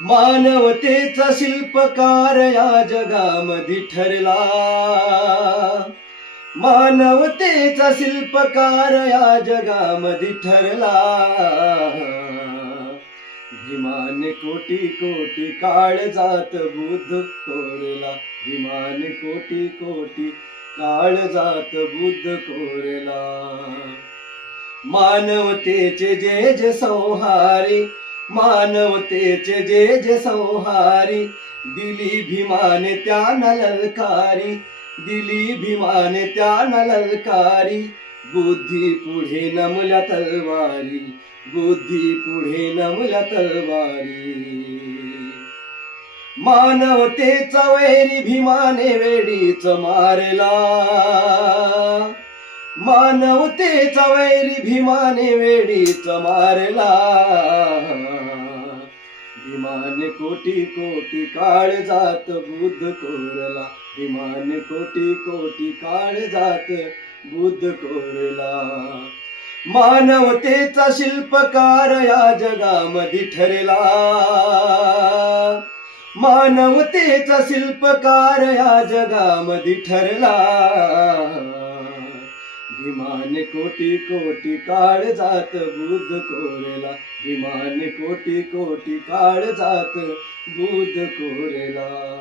मानवतेचा शिल्पकार या जगामध्ये ठरला. मानवतेचा शिल्पकार या जगामध्ये ठरला. भीमाने कोटी कोटी काळजात बुद्ध कोरला. भीमाने कोटी कोटी काळजात बुद्ध कोरला. मानवतेचे जे जे संहारी, मानवतेचे जे जे संहारी, दिली भीमाने त्यांना ललकारी. दिली भीमाने त्यांना ललकारी. बुद्धी पुढे नमल्या तलवारी. बुद्धी पुढे नमल्या तलवारी. मानवतेचा वैरी भीमाने वेडीच मारला. मानवतेचा वैरी भीमाने वेडीच मारला. भीमाने कोटी कोटी काळजात बुद्ध कोरला. भीमाने कोटी कोटी काळजात बुद्ध कोरला. मानवतेचा शिल्पकार या जगामध्ये ठरला. मानवतेचा शिल्पकार या जगामध्ये ठरला. भीमाने कोटी कोटी काळजात बुद्ध कोरला. भीमाने कोटी कोटी काळजात बुद्ध कोरला.